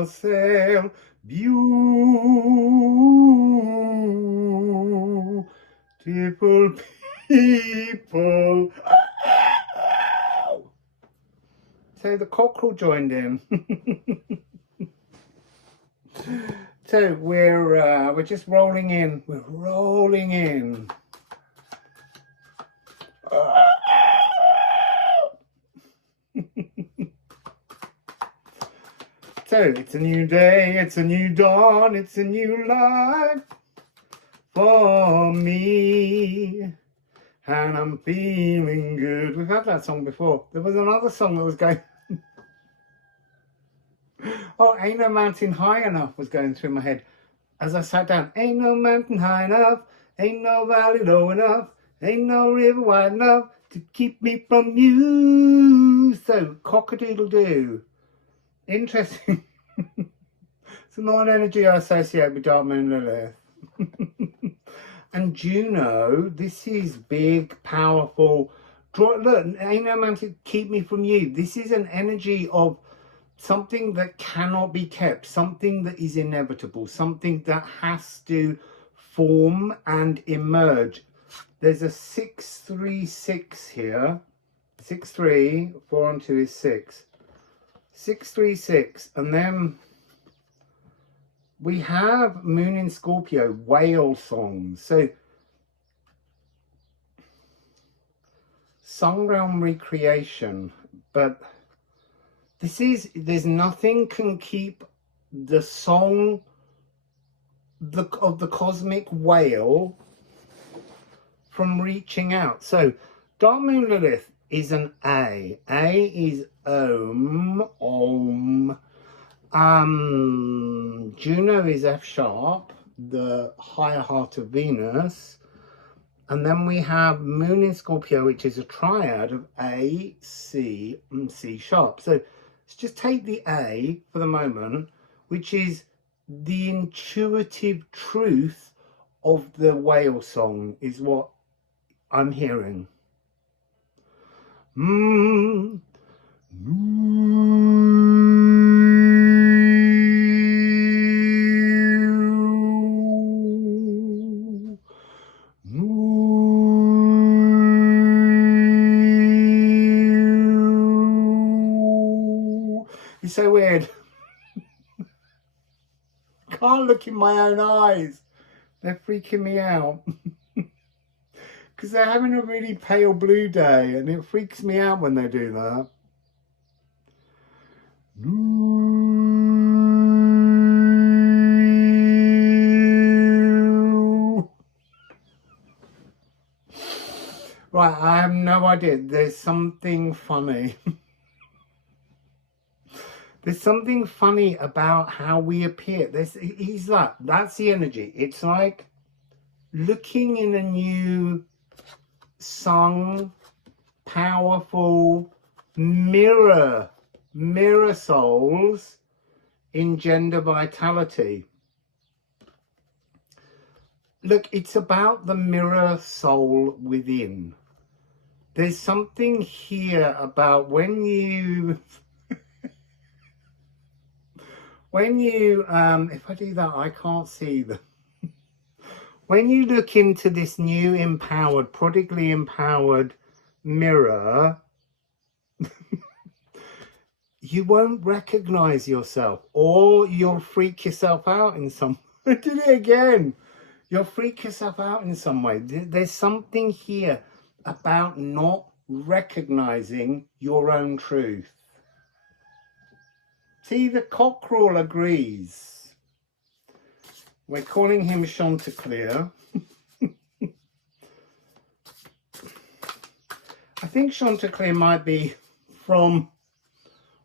Wassail, beautiful people. So the cockerel joined in. So we're just rolling in. We're rolling in. So it's a new day, it's a new dawn, it's a new life for me, and I'm feeling good. We've had that song before. There was another song that was going. Oh, Ain't No Mountain High Enough was going through my head as I sat down. Ain't no mountain high enough, ain't no valley low enough, ain't no river wide enough to keep me from you. So, cock-a-doodle-doo. Interesting. It's not an energy I associate with Dark Moon Lilith. And Juno, this is big, powerful. Look, ain't no mountain keep me from you. This is an energy of something that cannot be kept, something that is inevitable, something that has to form and emerge. There's a 636 here. 6-3, 4 and 2 is 6. 636, and then we have Moon in Scorpio, whale songs. So song realm recreation, but there's nothing can keep the song of the cosmic whale from reaching out. So Dark Moon Lilith is an A. A is Om. Juno is F sharp, the higher heart of Venus. And then we have Moon in Scorpio, which is a triad of A, C, and C sharp. So let's just take the A for the moment, which is the intuitive truth of the whale song, is what I'm hearing. It's so weird. Can't look in my own eyes. They're freaking me out. Because they're having a really pale blue day, and it freaks me out when they do that. Right, I have no idea. There's something funny. There's something funny about how we appear. That's the energy. It's like looking in a new sung, powerful mirror souls in gender vitality. Look, it's about the mirror soul within. There's something here about when you if I do that, I can't see them. When you look into this new empowered, prodigally empowered mirror, you won't recognize yourself, or you'll freak yourself out in some way. I did it again. You'll freak yourself out in some way. There's something here about not recognizing your own truth. See, the cockerel agrees. We're calling him Chanticleer. I think Chanticleer might be from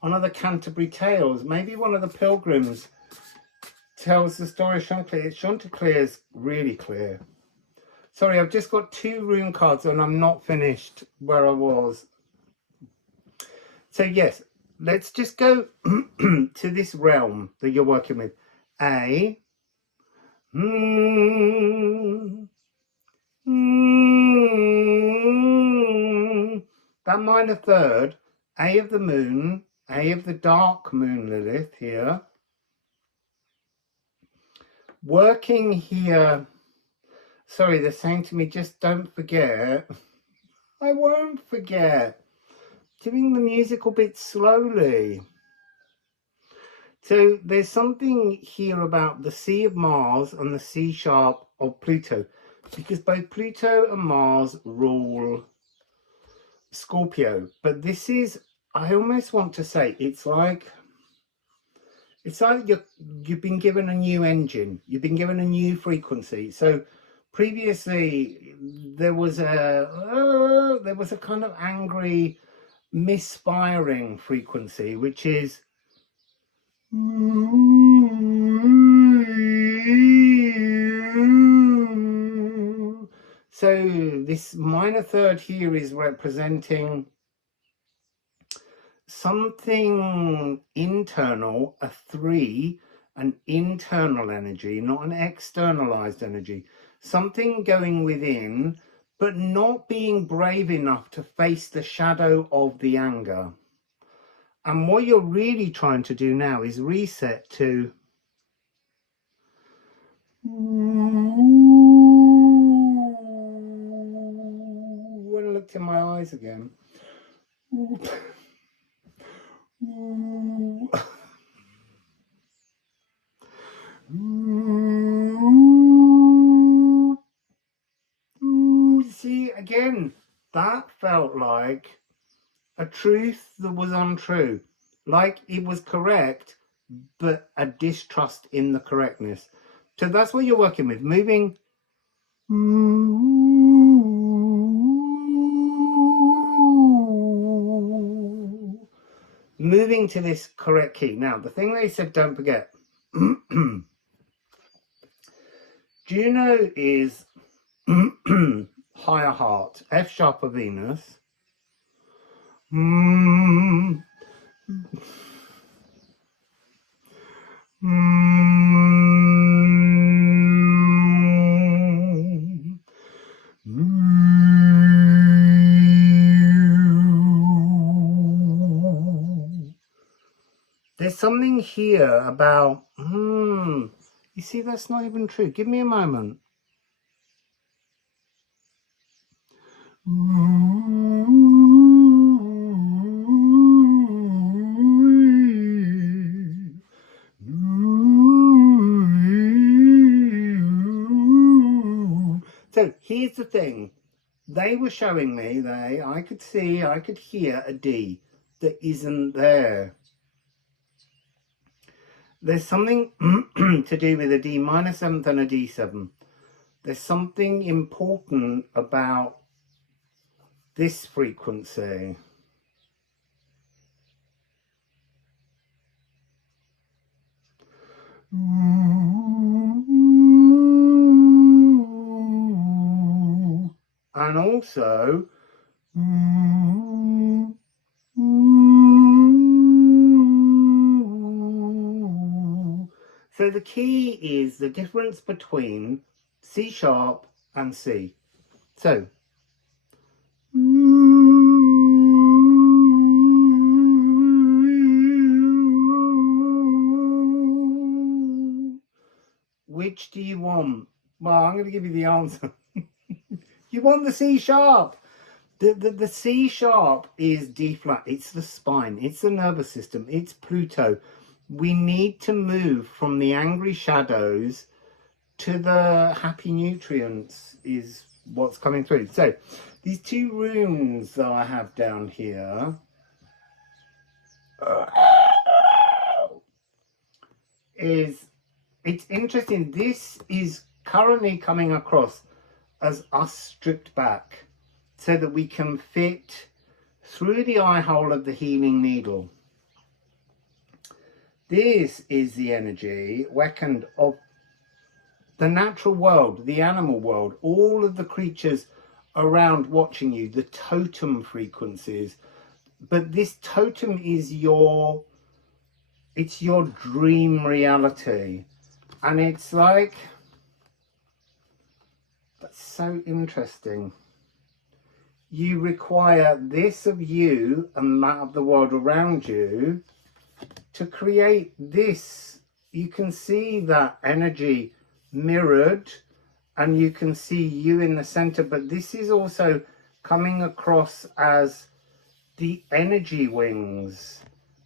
one of the Canterbury Tales. Maybe one of the pilgrims tells the story of Chanticleer. Chanticleer's really clear. Sorry, I've just got 2 rune cards and I'm not finished where I was. So yes, let's just go to this realm that you're working with. A. That minor third, A of the moon, A of the dark moon Lilith here, working here. Sorry, they're saying to me, just don't forget. I won't forget. Doing the musical bit slowly. So there's something here about the C of Mars and the C sharp of Pluto, because both Pluto and Mars rule Scorpio. But this is, I almost want to say, it's like you've been given a new engine. You've been given a new frequency. So previously there was a kind of angry, misfiring frequency, which is so this minor third here is representing something internal, a 3, an internal energy, not an externalized energy, something going within, but not being brave enough to face the shadow of the anger. And what you're really trying to do now is reset to when I looked in my eyes again. See, again, that felt like a truth that was untrue, like it was correct, but a distrust in the correctness. So that's what you're working with, moving to this correct key. Now, the thing they said, don't forget, Juno is higher heart, F sharp of Venus. There's something here about, you see, that's not even true. Give me a moment. So here's the thing. They were showing me, I could hear a D that isn't there. There's something to do with a D minus 7th and a D7. There's something important about this frequency. And also so the key is the difference between C sharp and C. So which do you want? Well, I'm going to give you the answer. You want the C sharp. The C sharp is D flat. It's the spine. It's the nervous system. It's Pluto. We need to move from the angry shadows to the happy nutrients is what's coming through. So these two runes that I have down here it's interesting. This is currently coming across as us stripped back so that we can fit through the eye hole of the healing needle. This is the energy reckoned of the natural world, the animal world, all of the creatures around watching you, the totem frequencies. But this totem is it's your dream reality. And it's like, that's so interesting. You require this of you and that of the world around you to create this. You can see that energy mirrored, and you can see you in the center, but this is also coming across as the energy wings,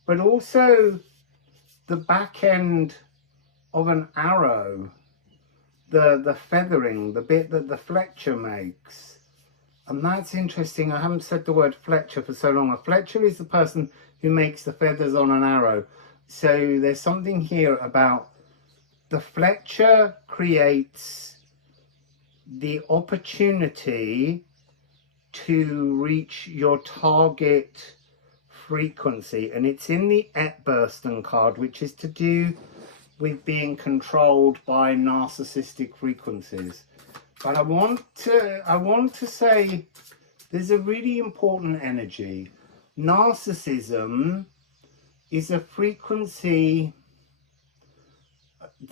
but also the back end of an arrow, the feathering, the bit that the Fletcher makes. And that's interesting. I haven't said the word Fletcher for so long. A Fletcher is the person who makes the feathers on an arrow. So there's something here about the Fletcher creates the opportunity to reach your target frequency, and it's in the Ædan card, which is to do with being controlled by narcissistic frequencies. But I want to say there's a really important energy. Narcissism is a frequency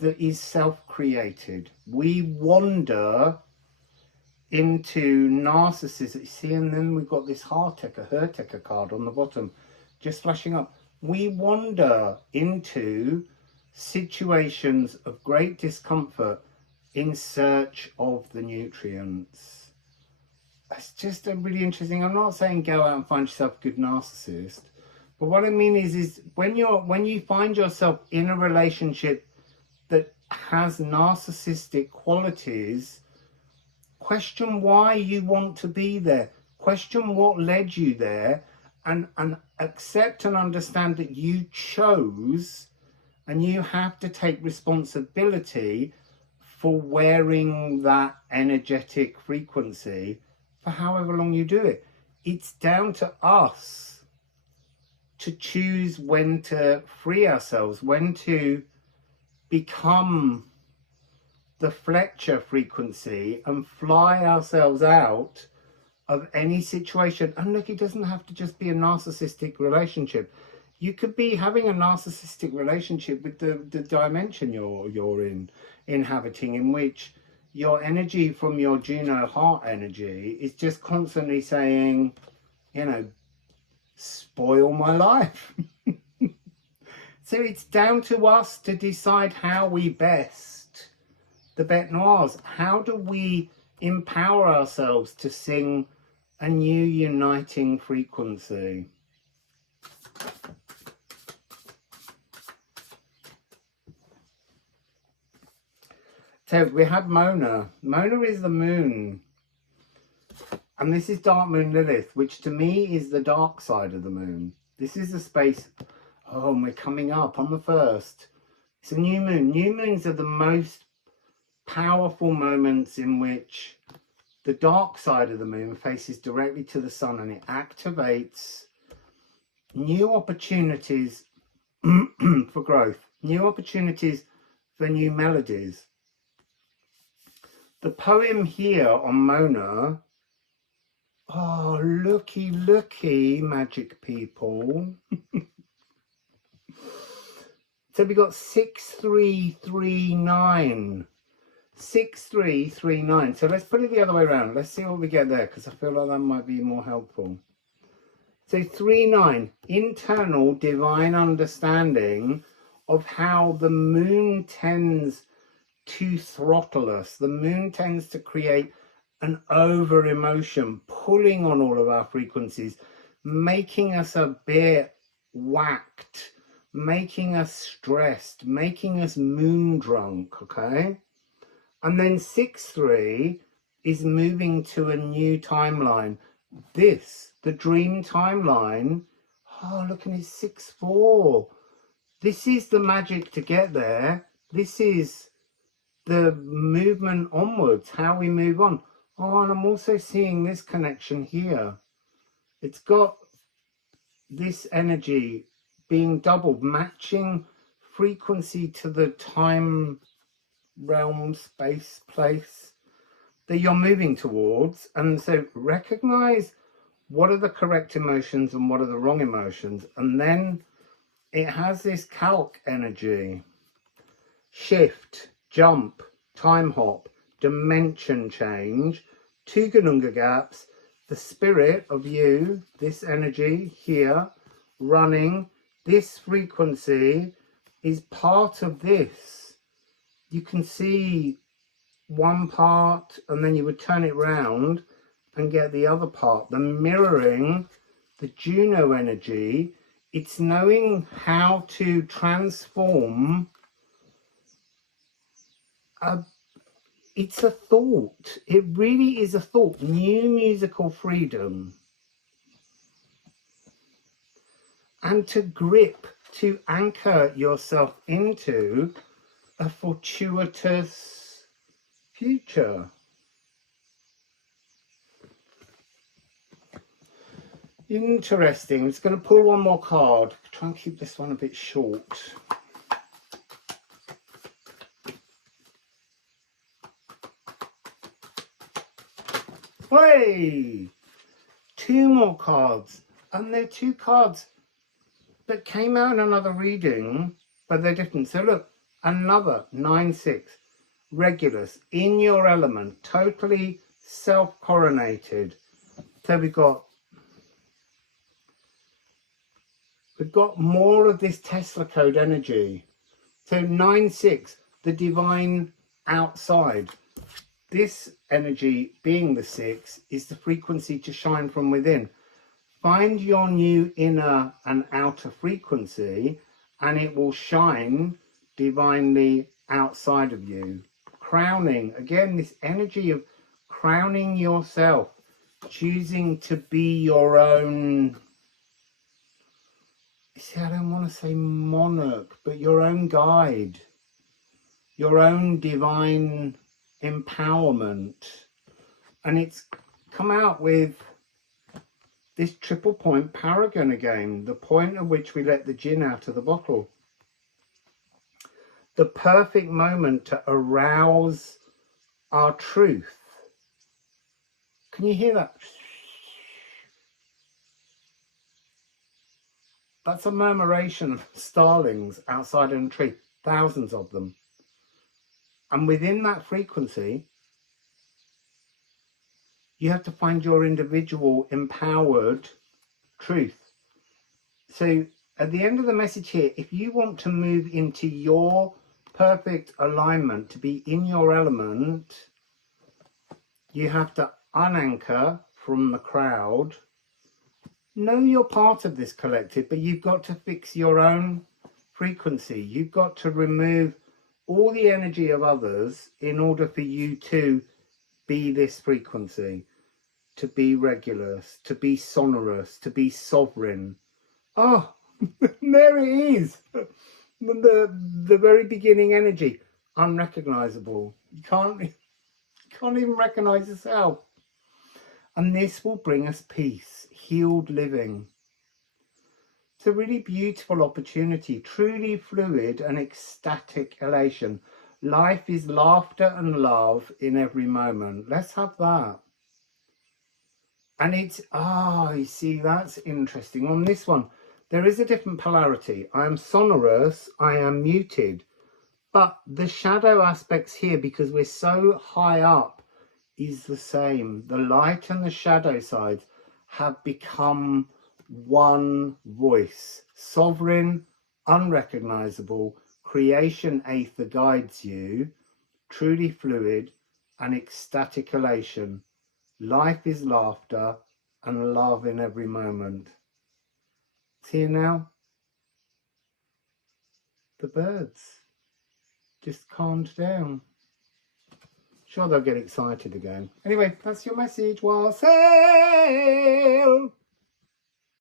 that is self-created. We wander into narcissism. See, and then we've got this Hertecker card on the bottom, just flashing up. We wander into situations of great discomfort in search of the nutrients. It's just a really interesting. I'm not saying go out and find yourself a good narcissist, but what I mean is when you find yourself in a relationship that has narcissistic qualities, question why you want to be there, question what led you there, and accept and understand that you chose, and you have to take responsibility for wearing that energetic frequency for however long you do it. It's down to us to choose when to free ourselves, when to become the Fletcher frequency and fly ourselves out of any situation. And look, it doesn't have to just be a narcissistic relationship. You could be having a narcissistic relationship with the dimension you're inhabiting, in which your energy from your Juno heart energy is just constantly saying, you know, spoil my life. So it's down to us to decide how we best, the Bête Noires, how do we empower ourselves to sing a new uniting frequency? So we had Mona. Mona is the moon. And this is Dark Moon Lilith, which to me is the dark side of the moon. This is the space. Oh, and we're coming up on the 1st. It's a new moon. New moons are the most powerful moments in which the dark side of the moon faces directly to the sun, and it activates new opportunities for growth, new opportunities for new melodies. The poem here on Mona, oh, looky, looky, magic people. So we got 6339. 6339. So let's put it the other way around. Let's see what we get there, because I feel like that might be more helpful. So 39, internal divine understanding of how the moon tends to throttle us. The moon tends to create an over emotion, pulling on all of our frequencies, making us a bit whacked, making us stressed, making us moon drunk, okay? And then 6-3 is moving to a new timeline. This, the dream timeline, oh, look, and it's 6-4. This is the magic to get there. This is the movement onwards, how we move on. Oh, and I'm also seeing this connection here. It's got this energy being doubled, matching frequency to the time, realm, space, place that you're moving towards. And so recognize what are the correct emotions and what are the wrong emotions. And then it has this calc energy. Shift, jump, time hop, dimension change, Tuganunga gaps, the spirit of you, this energy here, running, this frequency is part of this. You can see one part and then you would turn it round and get the other part. The mirroring, the Juno energy, it's knowing how to transform it's a thought. It really is a thought. New musical freedom. And to grip, to anchor yourself into a fortuitous future. Interesting. I'm just going to pull one more card. Try and keep this one a bit short. Hey! 2 more cards. And they're 2 cards that came out in another reading, but they're different. So look, another 9-6. Regulus, in your element, totally self-coronated. So we've got more of this Tesla code energy. So 9-6, the divine outside. This energy, being the 6, is the frequency to shine from within. Find your new inner and outer frequency, and it will shine divinely outside of you. Crowning, again, this energy of crowning yourself, choosing to be your own, see, I don't want to say monarch, but your own guide, your own divine empowerment. And it's come out with this triple point paragon again, the point at which we let the gin out of the bottle. The perfect moment to arouse our truth. Can you hear that? That's a murmuration of starlings outside in a tree, thousands of them. And within that frequency, you have to find your individual empowered truth. So at the end of the message here, if you want to move into your perfect alignment, to be in your element, you have to unanchor from the crowd. Know you're part of this collective, but you've got to fix your own frequency. You've got to remove all the energy of others in order for you to be this frequency, to be Regulus, to be sonorous, to be sovereign. Oh, there it is. The very beginning energy, unrecognizable. You can't even recognize yourself. And this will bring us peace, healed living. It's a really beautiful opportunity, truly fluid and ecstatic elation. Life is laughter and love in every moment. Let's have that. And it's, you see, that's interesting. On this one, there is a different polarity. I am sonorous, I am muted. But the shadow aspects here, because we're so high up, is the same. The light and the shadow sides have become one voice. Sovereign, unrecognizable, creation aether guides you, truly fluid and ecstatic elation. Life is laughter and love in every moment. See now? The birds just calmed down. Sure, they'll get excited again. Anyway, that's your message. Wassail!